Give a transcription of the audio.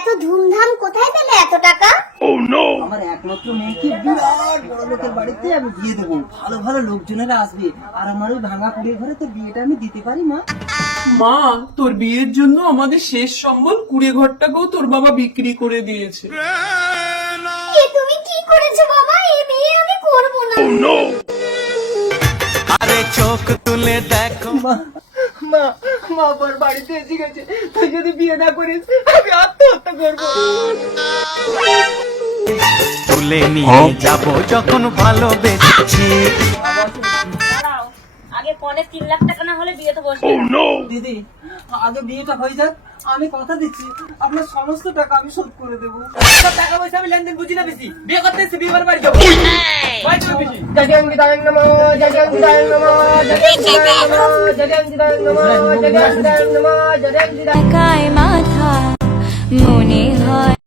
এত ধুমধাম কোথায় পেলে এত টাকা? আমার একমাত্র মেয়েকে বিরাট বড় লোকের বাড়িতে আমি বিয়ে দেবো, ভালো ভালো লোকজনেরা আসবে, আর আমার ওই ভাঙা কুড়িয়ে ঘরে তো বিয়েটা আমি দিতে পারি মা। মা, তোর বিয়ের জন্য আমাদের শেষ সম্বল কুড়ে ঘরটাকেও তোর বাবা বিক্রি করে দিয়েছে। এ তুমি কি করেছো বাবা? এই বিয়ে আমি করব না। আরে চোখ তুলে দেখো মা মা মা আবার বাড়িতে এসে গেছে, তুই যদি বিয়ে না করিস আমি আত্মহত্যা করবো। তুলে নিয়ে যাব যখন ভালোবেসেছি। আগে পরে 3 লাখ টাকা না হলে বিয়ে তো বসবে দিদি আগে বিয়েটা হয়ে যাক, আমি কথা দিচ্ছি আপনার সমস্ত টাকা আমি শোধ করে দেবো। টাকা পয়সা আমি লেনদেন বুঝি না বেশি, বিয়ে করতে এসে বিয়ে বাড়ি যাবো। একাই মাথা মনে